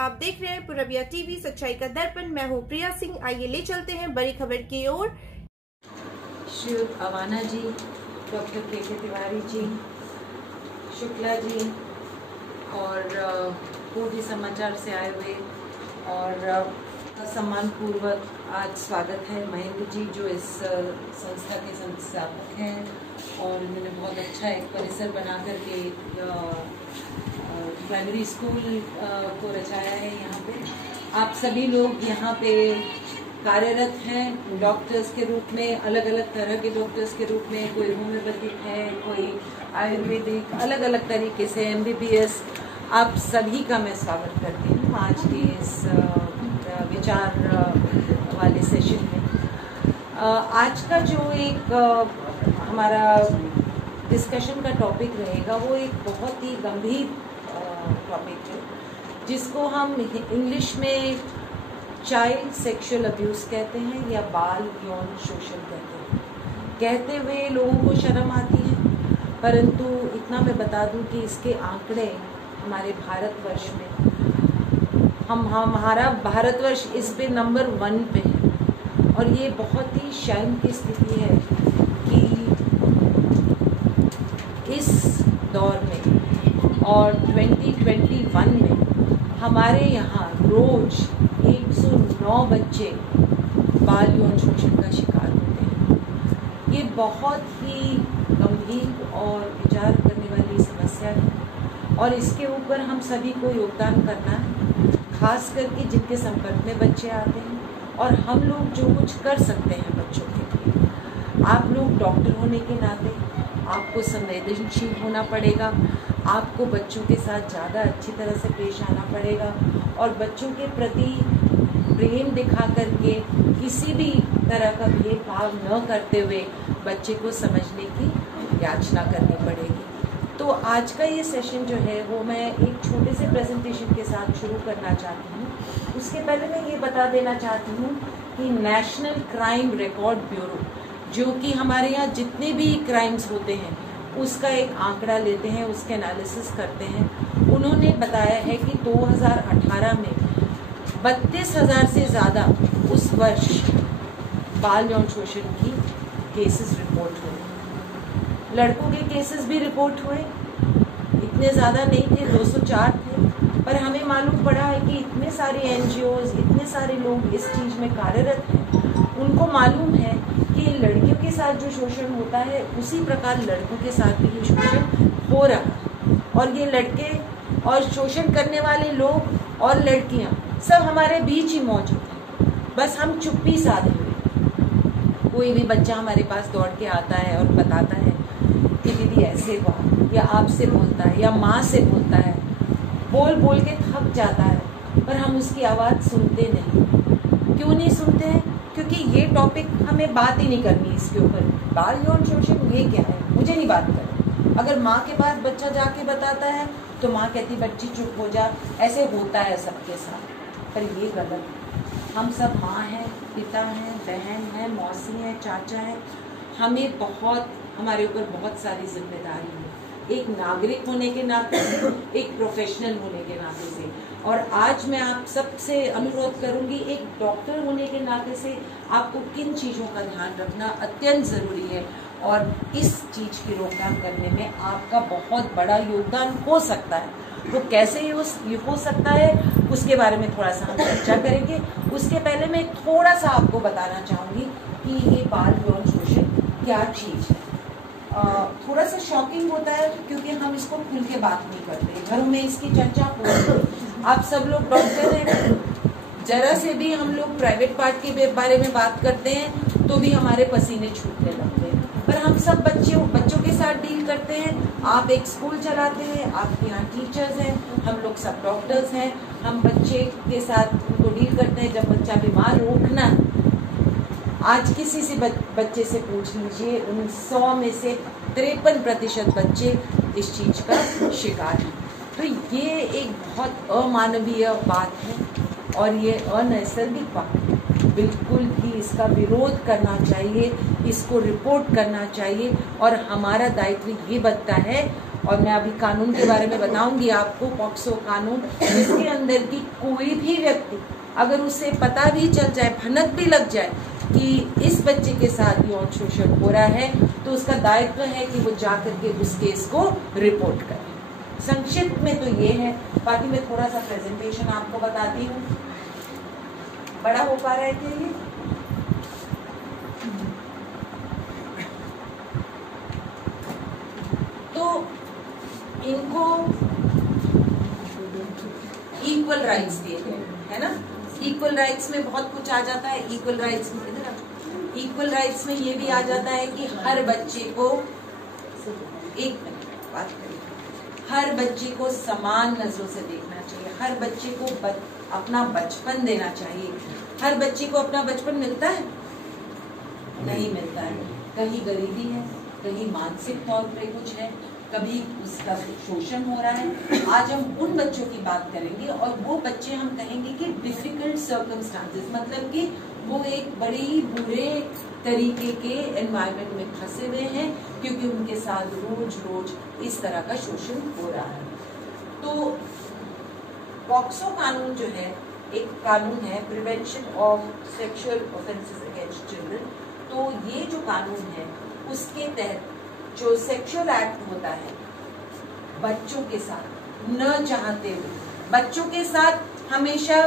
आप देख रहे हैं पूरबिया टीवी, सच्चाई का दर्पण। मैं हूँ प्रिया सिंह। आइए ले चलते हैं बड़ी खबर की ओर। श्रीयुत अवाना जी, डॉक्टर के तिवारी जी, शुक्ला जी और पूर्वी समाचार से आए हुए और सम्मान पूर्वक आज स्वागत है महेंद्र जी, जो इस संस्था के संस्थापक हैं और उन्होंने बहुत अच्छा एक परिसर बना करके प्राइमरी स्कूल को रचाया है। यहाँ पे आप सभी लोग यहाँ पे कार्यरत हैं डॉक्टर्स के रूप में, अलग अलग तरह के डॉक्टर्स के रूप में। कोई होम्योपैथिक है, कोई आयुर्वेदिक, अलग अलग तरीके से MBBS। आप सभी का मैं स्वागत करती हूँ आज के इस विचार वाले सेशन में। आज का जो एक हमारा डिस्कशन का टॉपिक रहेगा वो एक बहुत ही गंभीर टॉपिक है, जिसको हम इंग्लिश में चाइल्ड सेक्सुअल अब्यूज़ कहते हैं या बाल यौन शोषण कहते हैं। कहते हुए लोगों को शर्म आती है, परंतु इतना मैं बता दूं कि इसके आंकड़े हमारे भारतवर्ष में हमारा भारतवर्ष इस पे नंबर 1 पे है। और ये बहुत ही शर्म की स्थिति है कि इस दौर में और 2021 में हमारे यहाँ रोज 109 बच्चे बाल यौन शोषण का शिकार होते हैं। ये बहुत ही गंभीर और विचार करने वाली समस्या है और इसके ऊपर हम सभी को योगदान करना है, खास करके जिनके संपर्क में बच्चे आते हैं और हम लोग जो कुछ कर सकते हैं बच्चों के लिए। आप लोग डॉक्टर होने के नाते आपको संवेदनशील होना पड़ेगा, आपको बच्चों के साथ ज़्यादा अच्छी तरह से पेश आना पड़ेगा और बच्चों के प्रति प्रेम दिखा करके किसी भी तरह का भेदभाव न करते हुए बच्चे को समझने की याचना करनी पड़ेगी। तो आज का ये सेशन जो है वो मैं एक छोटे से प्रेजेंटेशन के साथ शुरू करना चाहती हूँ। उसके पहले मैं ये बता देना चाहती हूँ कि नेशनल क्राइम रिकॉर्ड ब्यूरो, जो कि हमारे यहाँ जितने भी क्राइम्स होते हैं उसका एक आंकड़ा लेते हैं, उसके एनालिसिस करते हैं। उन्होंने बताया है कि 2018 में 32,000 से ज़्यादा उस वर्ष बाल यौन शोषण की केसेस रिपोर्ट हुए। लड़कों के केसेस भी रिपोर्ट हुए, इतने ज़्यादा नहीं थे, 204 थे। पर हमें मालूम पड़ा है कि इतने सारे NGOs, इतने सारे लोग इस चीज़ में कार्यरत हैं, उनको मालूम है कि लड़कियों के साथ जो शोषण होता है उसी प्रकार लड़कों के साथ भी ये शोषण हो रहा है। और ये लड़के और शोषण करने वाले लोग और लड़कियां सब हमारे बीच ही मौजूद हैं, बस हम चुप्पी साधे हुए। कोई भी बच्चा हमारे पास दौड़ के आता है और बताता है कि दीदी ऐसे हुआ, या आपसे बोलता है या माँ से बोलता है, बोल बोल के थक जाता है, पर हम उसकी आवाज़ सुनते नहीं। क्यों नहीं सुनते हैं? क्योंकि ये टॉपिक हमें बात ही नहीं करनी इसके ऊपर। बाल यौन शोषण ये क्या है, मुझे नहीं बात करनी। अगर माँ के पास बच्चा जाके बताता है तो माँ कहती बच्ची चुप हो जा, ऐसे होता है सबके साथ। पर ये गलत है। हम सब माँ हैं, पिता हैं, बहन हैं, मौसी हैं, चाचा हैं। हमें हमारे ऊपर बहुत सारी जिम्मेदारी है, एक नागरिक होने के नाते से, एक प्रोफेशनल होने के नाते से। और आज मैं आप सबसे अनुरोध करूंगी, एक डॉक्टर होने के नाते से आपको किन चीज़ों का ध्यान रखना अत्यंत ज़रूरी है और इस चीज़ की रोकथाम करने में आपका बहुत बड़ा योगदान हो सकता है। वो कैसे हो सकता है उसके बारे में थोड़ा सा हम चर्चा करेंगे। उसके पहले मैं थोड़ा सा आपको बताना चाहूँगी कि ये बाल यौन शोषण क्या चीज़ है। थोड़ा सा शॉकिंग होता है क्योंकि हम इसको खुल के बात नहीं करते, घरों में इसकी चर्चा होती। आप सब लोग डॉक्टर हैं, जरा से भी हम लोग प्राइवेट पार्ट के बारे में बात करते हैं तो भी हमारे पसीने छूटने लगते हैं। पर हम सब बच्चों के साथ डील करते हैं। आप एक स्कूल चलाते हैं, आपके यहाँ टीचर्स हैं, हम लोग सब डॉक्टर्स हैं। हम बच्चे के साथ उनको डील करते हैं। जब बच्चा बीमार उठना, आज किसी से बच्चे से पूछ लीजिए, उन 100 में से 53% बच्चे इस चीज़ का शिकार हैं। तो ये एक बहुत अमानवीय बात है और ये अनैसर्गिक बात है। बिल्कुल भी इसका विरोध करना चाहिए, इसको रिपोर्ट करना चाहिए और हमारा दायित्व ये बनता है और मैं अभी कानून के बारे में बताऊंगी आपको, पॉक्सो कानून, जिसके अंदर की कोई भी व्यक्ति अगर उसे पता भी चल जाए, भनक भी लग जाए कि इस बच्चे के साथ यौन शोषण हो रहा है, तो उसका दायित्व है कि वो जा करके उस केस को रिपोर्ट करे। संक्षिप्त में तो ये है, बाकी मैं थोड़ा सा प्रेजेंटेशन आपको बताती हूँ। बड़ा हो पा रहा है क्या ये? तो इनको इक्वल राइट्स दिए गए है ना। इक्वल राइट्स में बहुत कुछ आ जाता है। इक्वल राइट्स में इक्वल राइट्स में ये भी आ जाता है कि हर बच्चे को, एक मिनट बात करें, हर बच्चे को समान नजरों से देखना चाहिए, हर बच्चे को अपना बचपन देना चाहिए। हर बच्चे को अपना बचपन मिलता है? नहीं मिलता है। कहीं गरीबी है, कहीं मानसिक तौर पे कुछ है, कभी उसका शोषण हो रहा है। आज हम उन बच्चों की बात करेंगे, और वो बच्चे हम कहेंगे कि डिफिकल्ट सर्कमस्टांसेस, मतलब कि वो एक बड़ी बुरे तरीके के एनवायरनमेंट में फंसे हुए हैं, क्योंकि उनके साथ रोज रोज इस तरह का शोषण हो रहा है। तो पॉक्सो कानून जो है, एक कानून है prevention of sexual offences against children. तो ये जो कानून है, उसके तहत जो सेक्सुअल एक्ट होता है बच्चों के साथ, न चाहते हुए बच्चों के साथ, हमेशा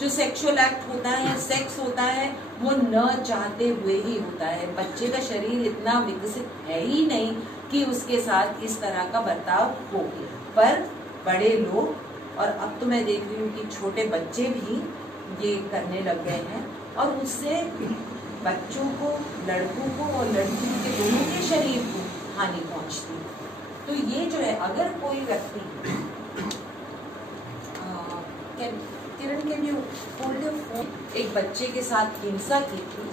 जो सेक्सुअल एक्ट होता है, सेक्स होता है, वो न चाहते हुए ही होता है। बच्चे का शरीर इतना विकसित है ही नहीं कि उसके साथ इस तरह का बर्ताव हो, पर बड़े लोग, और अब तो मैं देख रही हूँ कि छोटे बच्चे भी ये करने लग गए हैं, और उससे बच्चों को, लड़कों को और लड़कियों के दोनों के शरीर को हानि पहुंचती है। तो ये जो है, अगर कोई व्यक्ति किरण के लिए एक बच्चे के साथ हिंसा की थी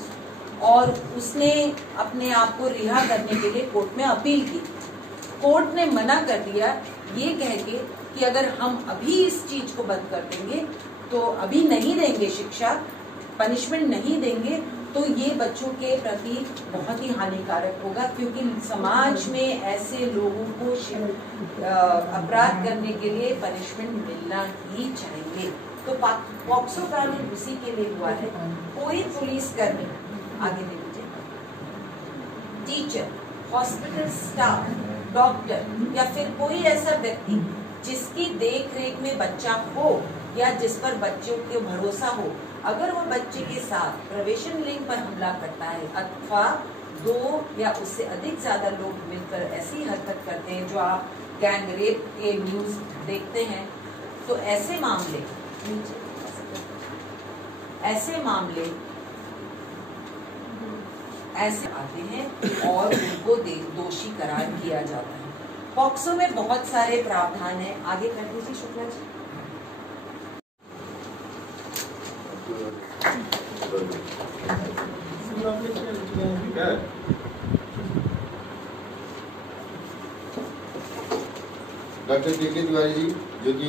और उसने अपने आप को रिहा करने के लिए कोर्ट में अपील की, कोर्ट ने मना कर दिया ये कह के कि अगर हम अभी इस चीज को बंद कर देंगे, तो अभी नहीं देंगे शिक्षा, पनिशमेंट नहीं देंगे, तो ये बच्चों के प्रति बहुत ही हानिकारक होगा, क्योंकि समाज में ऐसे लोगों को अपराध करने के लिए पनिशमेंट मिलना ही चाहिए। तो पॉक्सो कानून उसी के लिए हुआ है। कोई पुलिसकर्मी, आगे दे दीजिए, टीचर, हॉस्पिटल स्टाफ, डॉक्टर या फिर कोई ऐसा व्यक्ति जिसकी देख रेख में बच्चा हो या जिस पर बच्चों को भरोसा हो, अगर वो बच्चे के साथ प्रवेशन लिंग पर हमला करता है, अथवा 2 या उससे अधिक ज्यादा लोग मिलकर ऐसी हरकत करते हैं जो आप गैंग रेप के न्यूज देखते हैं, तो ऐसे मामले ऐसे आते हैं और उनको दोषी करार किया जाता है। पॉक्सो में बहुत सारे प्रावधान हैं। आगे कर दीजिए शुक्ला जी। डॉक्टर के तिवारी जी, जो कि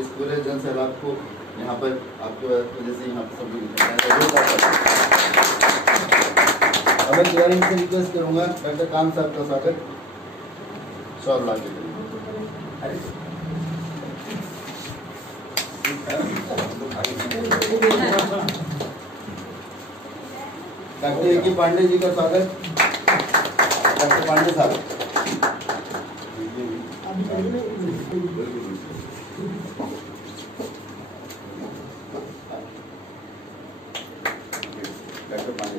इस पूरे जन सैलाब को यहाँ पर आपकी वजह से यहाँ पर सभी, अब मैं तिवारी से रिक्वेस्ट करूँगा डॉक्टर कान साहब का स्वागत शॉल ला के। Doctor A K. पांडे जी का स्वागत। डॉक्टर पांडे साहब, डॉक्टर पांडे